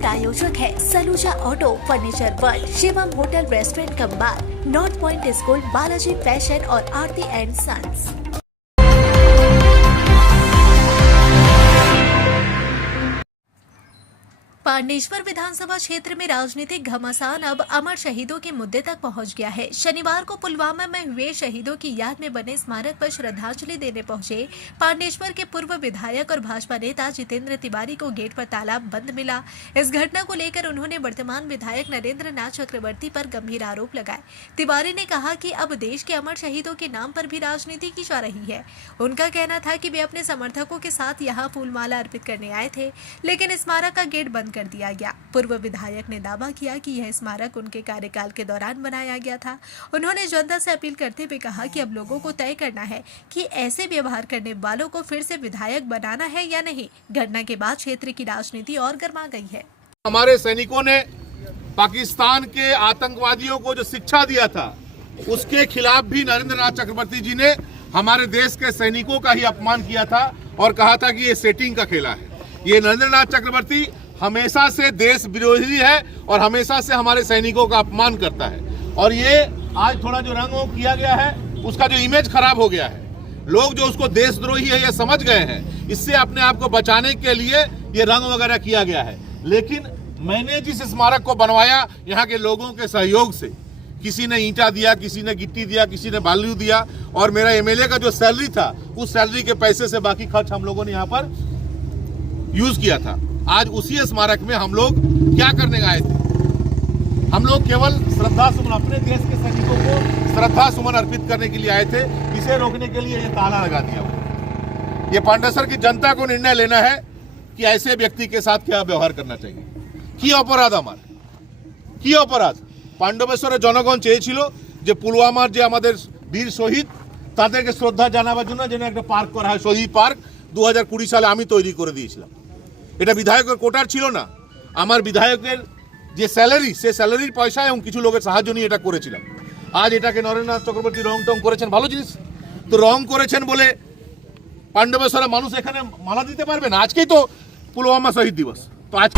प्रायोजक है Saluja auto, furniture world, Shivam hotel restaurant cum bar, north point school, Balaji fashion और Aarti and sons. Pandeshwar विधानसभा क्षेत्र में राजनीतिक घमासान अब अमर शहीदों के मुद्दे तक पहुंच गया है। शनिवार को पुलवामा में हुए शहीदों की याद में बने स्मारक पर श्रद्धांजलि देने पहुंचे पांडेश्वर के पूर्व विधायक और भाजपा नेता जितेंद्र तिवारी को गेट पर ताला बंद मिला। इस घटना को लेकर उन्होंने वर्तमान विधायक नरेंद्र नाथ चक्रवर्ती पर गंभीर आरोप लगाए। तिवारी ने कहा कि अब देश के अमर शहीदों के नाम पर भी राजनीति की जा रही है। उनका कहना था कि वे अपने समर्थकों के साथ यहाँ फूलमाला अर्पित करने आए थे, लेकिन स्मारक का गेट बंद कर दिया गया। पूर्व विधायक ने दावा किया कि यह स्मारक उनके कार्यकाल के दौरान बनाया गया था। उन्होंने जनता से अपील करते हुए कहा कि अब लोगों को तय करना है कि ऐसे व्यवहार करने वालों को फिर से विधायक बनाना है या नहीं। घटना के बाद क्षेत्र की राजनीति और गर्मा गई है। हमारे सैनिकों ने पाकिस्तान के आतंकवादियों को जो शिक्षा दिया था, उसके खिलाफ भी नरेंद्र नाथ चक्रवर्ती जी ने हमारे देश के सैनिकों का ही अपमान किया था और कहा था कि ये सेटिंग का खेला है। ये नरेंद्र नाथ चक्रवर्ती हमेशा से देश विरोधी है और हमेशा से हमारे सैनिकों का अपमान करता है। और ये आज थोड़ा जो रंग किया गया है, उसका जो इमेज खराब हो गया है, लोग जो उसको देशद्रोही है ये समझ गए हैं। इससे अपने आप को बचाने के लिए ये रंग वगैरह किया गया है। लेकिन मैंने जिस स्मारक को बनवाया, यहाँ के लोगों के सहयोग से, किसी ने ईंटा दिया, किसी ने गिट्टी दिया, किसी ने बालू दिया, और मेरा एमएलए का जो सैलरी था, उस सैलरी के पैसे से बाकी खर्च हम लोगों ने यहाँ पर यूज किया था। आज उसी स्मारक में हम लोग क्या करने आए थे? हम लोग केवल श्रद्धा सुमन, अपने देश के सैनिकों को श्रद्धा सुमन अर्पित करने के लिए आए थे। इसे रोकने के लिए ये ताला लगा दिया। ये पांडेश्वर की जनता को निर्णय लेना है कि ऐसे व्यक्ति के साथ क्या व्यवहार करना चाहिए। কি অপরাধ আমার, কি অপরাধ? পাণ্ডবেশ্বরের জনগণ চেয়েছিল যে পুলওয়ামার যে আমাদের বীর শহীদ, তাদেরকে শ্রদ্ধা জানাবার জন্য যেন একটা পার্ক করা হয়, শহীদ পার্ক। 2020 সালে আমি তৈরি করে দিয়েছিলাম। এটা বিধায়কের কোটার ছিল না, আমার বিধায়কের যে স্যালারি, সে স্যালারির পয়সা এবং কিছু লোকের সাহায্য নিয়ে এটা করেছিলাম। আজ এটাকে নরেন্দ্রনাথ চক্রবর্তী রং টং করেছেন, ভালো জিনিস তো। রং করেছেন বলে পাণ্ডবেশ্বরের মানুষ এখানে মালা দিতে পারবে না। আজকেই তো পুলওয়ামা শহীদ দিবস, তো আজ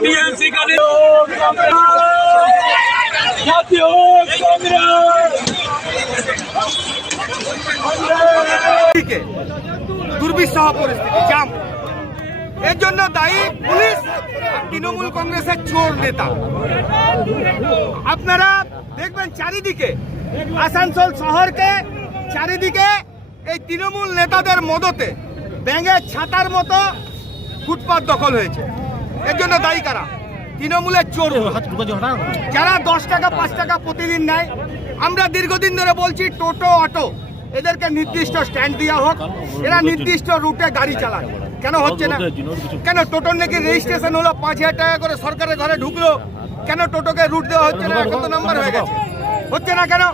टीएमसी का জাতীয় দুর্বিষহ পরিস্থিতি, জাম, এর জন্য দায়ী পুলিশ, তৃণমূল কংগ্রেসের চোর নেতা। আপনারা দেখবেন চারিদিকে আসানসোল শহরকে চারিদিকে এই তৃণমূল নেতাদের মদতে ব্যাঙের ছাতার মতো ফুটপাত দখল হয়েছে। এর জন্য দায়ী কারা? তৃণমূলের চোর, যারা 10 টাকা 5 টাকা প্রতিদিন নেয়। আমরা দীর্ঘদিন ধরে বলছি টোটো অটো এদেরকে নির্দিষ্ট স্ট্যান্ড দেওয়া হোক, এরা নির্দিষ্ট রুটে গাড়ি চালায়। কেন হচ্ছে না? কেন টোটোর নাকি রেজিস্ট্রেশন হলো 5000 টাকা করে সরকারের ঘরে ঢুকলো, কেন টোটোকে রুট দেওয়া হচ্ছে না? এখন তো নাম্বার হয়ে গেছে, হচ্ছে না কেন?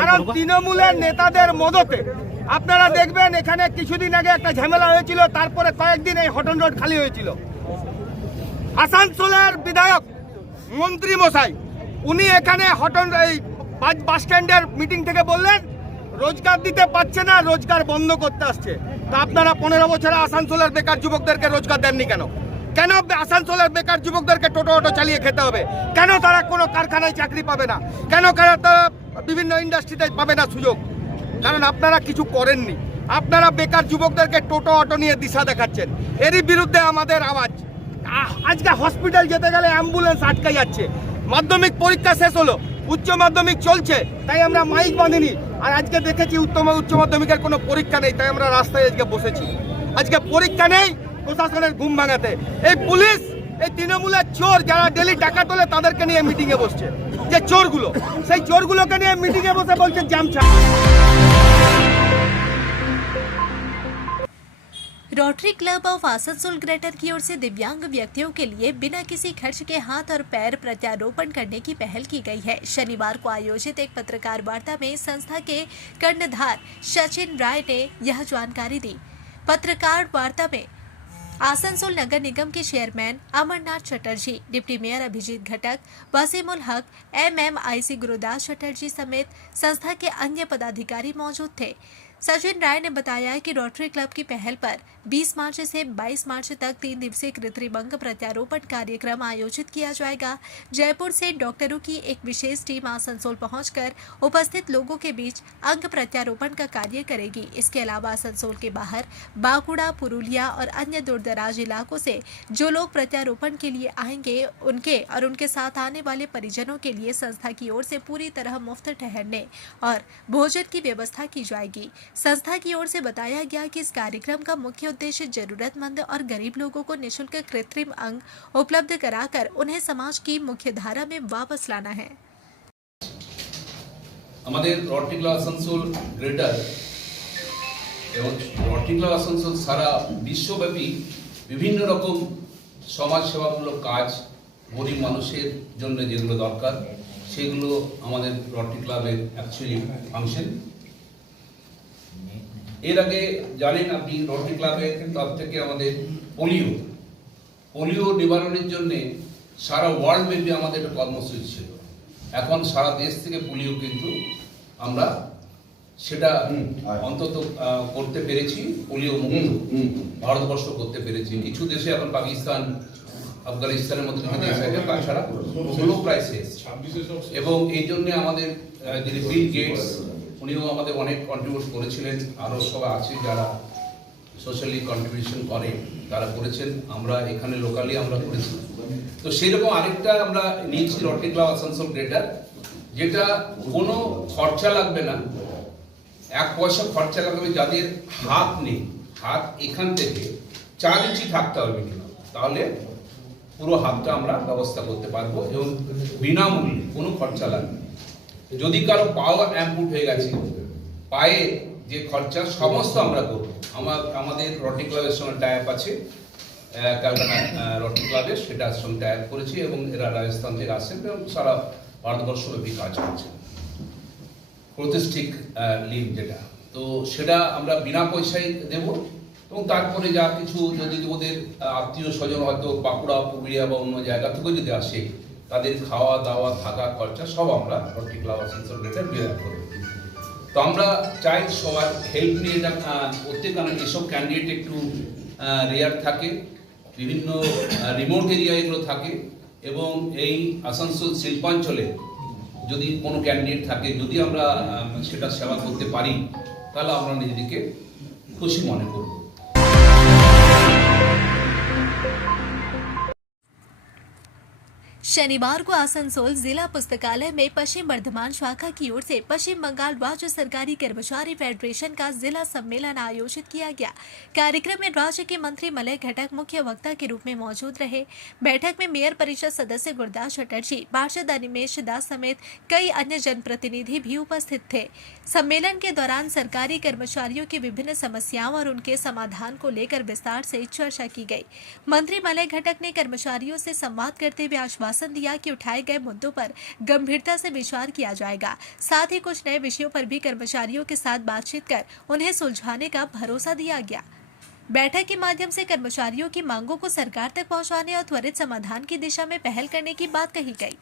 কারণ তৃণমূলের নেতাদের মদতে। আপনারা দেখবেন এখানে কিছুদিন আগে একটা ঝামেলা হয়েছিল, তারপরে কয়েকদিন এই হটন রোড খালি হয়েছিল। আসানসোলের বিধায়ক মন্ত্রী মশাই উনি এখানে হটন এই বাস স্ট্যান্ডের মিটিং থেকে বললেন রোজগার দিতে পারছে না, রোজগার বন্ধ করতে আসছে। তা আপনারা 15 বছরে আসানসোলের বেকার যুবকদেরকে রোজগার দেননি কেন? কেন আসানসোলের বেকার যুবকদেরকে টোটো অটো চালিয়ে খেতে হবে? কেন তারা কোনো কারখানায় চাকরি পাবে না? কেন তারা বিভিন্ন ইন্ডাস্ট্রিতে পাবে না সুযোগ? কারণ আপনারা কিছু করেননি। আপনারা বেকার যুবকদেরকে টোটো অটো নিয়ে দিশা দেখাচ্ছেন। এরই বিরুদ্ধে আমাদের আওয়াজ। আজকে হসপিটাল যেতে গেলে অ্যাম্বুলেন্স আটকে যাচ্ছে। মাধ্যমিক পরীক্ষা শেষ হলো, উচ্চ মাধ্যমিক চলছে তাই আমরা মাইক বাঁধিনি, আর আজকে দেখেছি উচ্চ মাধ্যমিকের কোনো পরীক্ষা নেই তাই আমরা রাস্তায় আজকে বসেছি। আজকে পরীক্ষা নেই প্রশাসনের ঘুম ভাঙাতে। এই পুলিশ, এই তৃণমূলের চোর যারা ডেলি টাকা তোলে তাদেরকে নিয়ে মিটিংয়ে বসছে, যে চোরগুলো, সেই চোরগুলোকে নিয়ে মিটিংয়ে বসে বলছে জাম ছাড়। Rotary club of Asansol greater की ओर से दिव्यांग व्यक्तियों के लिए बिना किसी खर्च के हाथ और पैर प्रत्यारोपण करने की पहल की गई है। शनिवार को आयोजित एक पत्रकार वार्ता में संस्था के कर्णधार सचिन राय ने यह जानकारी दी। पत्रकार वार्ता में आसनसोल नगर निगम के chairman Amarnath Chatterjee, deputy mayor Abhijit Ghatak, Wasimul हक, MMIC गुरुदास चटर्जी समेत संस्था के अन्य पदाधिकारी मौजूद थे। सचिन राय ने बताया कि रोटरी क्लब की पहल पर 20 मार्च से 22 मार्च तक 3 दिवसीय कृत्रिम अंग प्रत्यारोपण कार्यक्रम आयोजित किया जाएगा। जयपुर से डॉक्टरों की एक विशेष टीम आसनसोल पहुंचकर उपस्थित लोगों के बीच अंग प्रत्यारोपण का कार्य करेगी। इसके अलावा आसनसोल के बाहर बांकुड़ा, पुरुलिया और अन्य दूरदराज इलाकों से जो लोग प्रत्यारोपण के लिए आएंगे उनके और उनके साथ आने वाले परिजनों के लिए संस्था की ओर से पूरी तरह मुफ्त ठहरने और भोजन की व्यवस्था की जाएगी। संस्था की ओर से बताया गया कि इस कार्यक्रम का मुख्य उद्देश्य जरूरतमंद और गरीब लोगों को निःशुल्क कृत्रिम अंग उपलब्ध कराकर उन्हें समाज की मुख्य धारा में वापस लाना है। আমাদের রটারি ক্লাব আসানসোল গ্রেটার এবং রটারি ক্লাব আসানসোল সারা বিশ্বব্যাপী বিভিন্ন রকম সমাজ সেবামূলক কাজ গরিব মানুষের জন্য যেগুলো দরকার সেগুলো আমাদের রটারি ক্লাবের অ্যাকচুয়ালি ফাংশন। এর আগে জানেন আপনি রটারি ক্লাবের তরফ থেকে আমাদের পোলিও নিবারণের জন্য সারা ওয়ার্ল্ড ব্যাপী আমাদের একটা কর্মসূচি ছিল। এখন সারা দেশ থেকে পোলিও কিন্তু আমরা সেটা অন্তত করতে পেরেছি, পোলিও মুক্ত ভারতবর্ষ করতে পেরেছি। কিছু দেশে এখন পাকিস্তান, আফগানিস্তানের মতো কিছু দেশ আছে, তাছাড়া ওগুলো প্রায় শেষ। এবং এই জন্য আমাদের যিনি বিল গেটস উনিও আমাদের অনেক কন্ট্রিবিউট করেছিলেন, আরও সবাই আছে যারা সোশ্যালি কন্ট্রিবিউশন করে তারা করেছেন, আমরা এখানে লোকালি আমরা করেছি। তো সেরকম আরেকটা আমরা নিয়েছি রটারি ক্লাব আসানসোল গ্রেটার, যেটা কোনো খরচা লাগবে না, 1 পয়সা খরচা লাগবে। যাদের হাত নেই, হাত এখান থেকে 4 ইঞ্চি থাকতে হবে মিনিমাম, তাহলে পুরো হাতটা আমরা ব্যবস্থা করতে পারবো এবং বিনামূল্যে, কোনো খরচা লাগবে। যদি কারো পাও অ্যাম্পুট হয়ে গেছে, পায়ে যে খরচা সমস্ত আমরা করবো। আমাদের রটারি ক্লাবের সঙ্গে টাই আপ আছে, ক্যালকাটা রটারি ক্লাবের, সেটার সঙ্গে টাই আপ করেছি এবং এরা রাজস্থান থেকে আসেন এবং সারা ভারতবর্ষব্যাপী কাজ করছে। প্রতিষ্ঠিক লিঙ্ক যেটা, তো সেটা আমরা বিনা পয়সায় দেব এবং তারপরে যা কিছু যদি ওদের আত্মীয় স্বজন হয়তো বাঁকুড়া, পুরুলিয়া বা অন্য জায়গা থেকে যদি আসে তাদের খাওয়া দাওয়া থাকা খরচা সব আমরা রটারি ক্লাব আসানসোল গ্রেটার বিয়ার করব। তো আমরা চাই সবার হেল্প নিয়ে এটা করতে, কারণ এসব ক্যান্ডিডেট একটু রেয়ার থাকে, বিভিন্ন রিমোট এরিয়া এগুলো থাকে এবং এই আসানসোল শিল্পাঞ্চলে যদি কোনো ক্যান্ডিডেট থাকে, যদি আমরা সেটা সেবা করতে পারি তাহলে আমরা নিজেদেরকে খুশি মনে করব। शनिवार को आसनसोल जिला पुस्तकालय में पश्चिम बर्धमान शाखा की ओर से पश्चिम बंगाल राज्य सरकारी कर्मचारी फेडरेशन का जिला सम्मेलन आयोजित किया गया। कार्यक्रम में राज्य के मंत्री मलय घटक मुख्य वक्ता के रूप में मौजूद रहे। बैठक में मेयर परिषद सदस्य गुरुदास चटर्जी, पार्षद अनिमेश दास समेत कई अन्य जनप्रतिनिधि भी उपस्थित थे। सम्मेलन के दौरान सरकारी कर्मचारियों की विभिन्न समस्याओं और उनके समाधान को लेकर विस्तार से चर्चा की गई। मंत्री मलय घटक ने कर्मचारियों से संवाद करते हुए आश्वासन दिया कि उठाए गए मुद्दों पर गंभीरता से विचार किया जाएगा। साथ ही कुछ नए विषयों पर भी कर्मचारियों के साथ बातचीत कर उन्हें सुलझाने का भरोसा दिया गया। बैठक के माध्यम से कर्मचारियों की मांगों को सरकार तक पहुंचाने और त्वरित समाधान की दिशा में पहल करने की बात कही गई।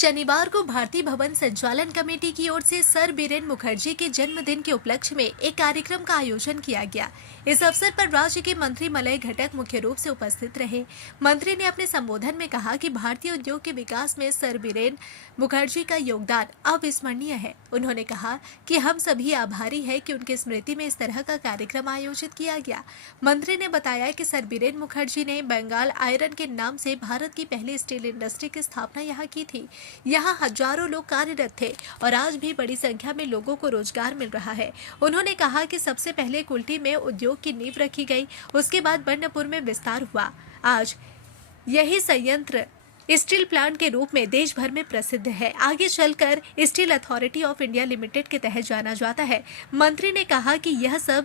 शनिवार को भारतीय भवन संचालन कमेटी की ओर से सर बीरेन मुखर्जी के जन्मदिन के उपलक्ष्य में एक कार्यक्रम का आयोजन किया गया। इस अवसर पर राज्य के मंत्री मलय घटक मुख्य रूप से उपस्थित रहे। मंत्री ने अपने संबोधन में कहा कि भारतीय उद्योग के विकास में सर बीरेन मुखर्जी का योगदान अविस्मरणीय है। उन्होंने कहा कि हम सभी आभारी हैं कि उनकी स्मृति में इस तरह का कार्यक्रम आयोजित किया गया। मंत्री ने बताया कि सर बीरेन मुखर्जी ने बंगाल आयरन के नाम से भारत की पहली स्टील इंडस्ट्री की स्थापना यहाँ की थी। यहाँ हजारों लोग कार्यरत थे और आज भी बड़ी संख्या में लोगों को रोजगार मिल रहा है। उन्होंने कहा कि सबसे पहले कुल्टी में उद्योग की नींव रखी गई, उसके बाद बन्नपुर में विस्तार हुआ। आज यही संयंत्र स्टील प्लांट के रूप में देश भर में प्रसिद्ध है। आगे चलकर steel authority of India limited के तहत जाना जाता है। मंत्री ने कहा कि यह सब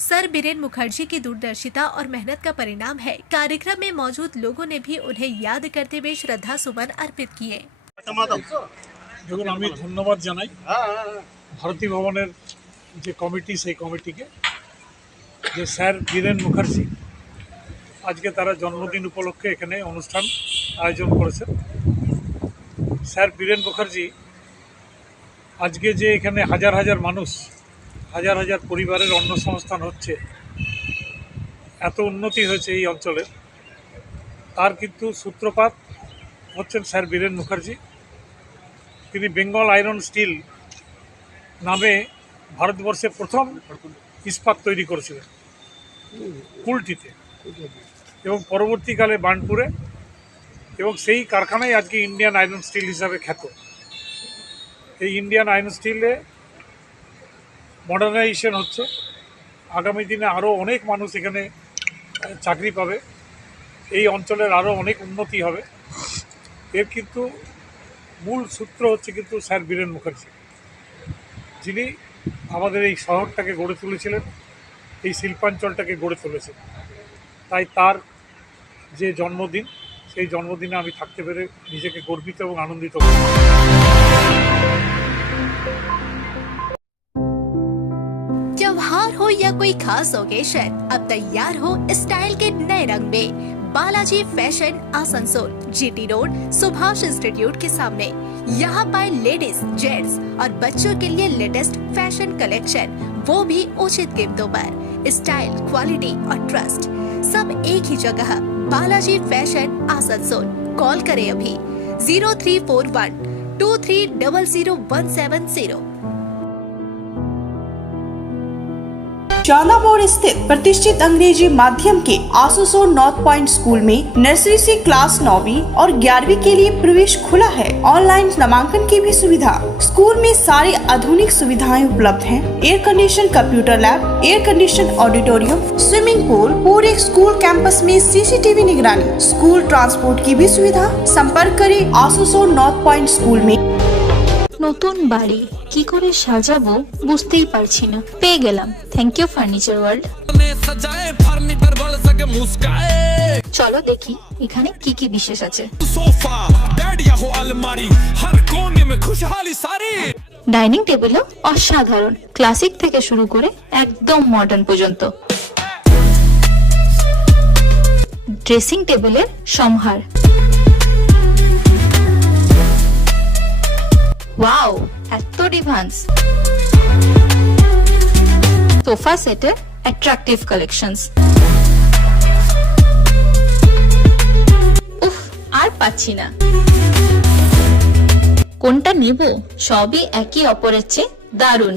सर बीरेन मुखर्जी की दूरदर्शिता और मेहनत का परिणाम है। कार्यक्रम में मौजूद लोगों ने भी उन्हें याद करते हुए श्रद्धा सुमन अर्पित किए। দেখুন আমি ধন্যবাদ জানাই ভারতী ভবনের যে কমিটি সেই কমিটিকে যে স্যার বীরেন মুখার্জি আজকে তারা জন্মদিন উপলক্ষে এখানে অনুষ্ঠান আয়োজন করেছে। স্যার বীরেন মুখার্জি আজকে যে এখানে হাজার হাজার মানুষ হাজার হাজার পরিবারের অন্নসংস্থান হচ্ছে, এত উন্নতি হয়েছে এই অঞ্চলে, তার কিন্তু সূত্রপাত হচ্ছেন স্যার বীরেন মুখার্জি। তিনি বেঙ্গল আয়রন স্টিল নামে ভারতবর্ষে প্রথম ইস্পাত তৈরি করেছিলেন কুলটিতে এবং পরবর্তীকালে বার্নপুরে, এবং সেই কারখানায় আজকে ইন্ডিয়ান আয়রন স্টিল হিসাবে খ্যাত। এই ইন্ডিয়ান আয়রন স্টিলে মডার্নাইজেশন হচ্ছে, আগামী দিনে আরও অনেক মানুষ এখানে চাকরি পাবে, এই অঞ্চলের আরও অনেক উন্নতি হবে। এর কিন্তু মূল সূত্র হচ্ছে কিন্তু স্যার বীরেন মুখার্জি, যিনি আমাদের এই শহরটাকে গড়ে তুলেছিলেন, এই শিল্পাঞ্চলটাকে গড়ে তুলেছেন। তাই তার যে জন্মদিন, সেই জন্মদিনে আমি থাকতে পেরে নিজেকে গর্বিত এবং আনন্দিত করি। त्योहार हो या कोई खास ओकेशन, अब तैयार हो स्टाइल के नए रंग में। Balaji fashion Asansol, GT road, Subhash institute के सामने। यहाँ पाए लेडीज, जेंट्स और बच्चों के लिए लेटेस्ट फैशन कलेक्शन, वो भी उचित कीमतों पर। स्टाइल, क्वालिटी और ट्रस्ट सब एक ही जगह। बालाजी फैशन आसनसोल। कॉल करें अभी 034123000170। चाला मोड़ स्थित प्रतिष्ठित अंग्रेजी माध्यम के आसनसोल नॉर्थ पॉइंट स्कूल में नर्सरी से क्लास 9वीं और 11वीं के लिए प्रवेश खुला है। ऑनलाइन नामांकन की भी सुविधा। स्कूल में सारी आधुनिक सुविधाएं उपलब्ध हैं। Air condition computer lab, air condition auditorium, swimming pool, पूरे स्कूल कैंपस में सीसीटीवी निगरानी, स्कूल ट्रांसपोर्ट की भी सुविधा। संपर्क करें आसनसोल नॉर्थ पॉइंट स्कूल में। নতুন বাড়ি কি করে সাজাবো বুঝতেই পারছি না। পেয়ে গেলাম থ্যাংক ইউ ফার্নিচার ওয়ার্ল্ড। চলো দেখি এখানে কি কি বিশেষ আছে। ডাইনিং টেবিলও অসাধারণ, ক্লাসিক থেকে শুরু করে একদম মডার্ন পর্যন্ত। ড্রেসিং টেবিলের সমাহার, ওয়াও এত ডিভান্স। সোফা সেটের অ্যাট্রাকটিভ কালেকশনস। উফ, আর পাচ্ছি না, কোনটা নেব? সবই একই অপরের চেয়ে দারুণ।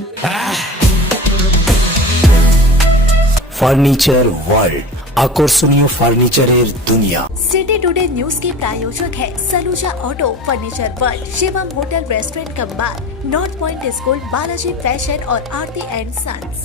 ফার্নিচার ওয়ার্ল্ড, আকর্ষণীয় ফার্নিচারের দুনিয়া। सिटी टुडे न्यूज के प्रायोजक है Saluja auto, furniture world, Shivam hotel, restaurant cum bar, north point school, Balaji fashion और आरती एंड सन्स।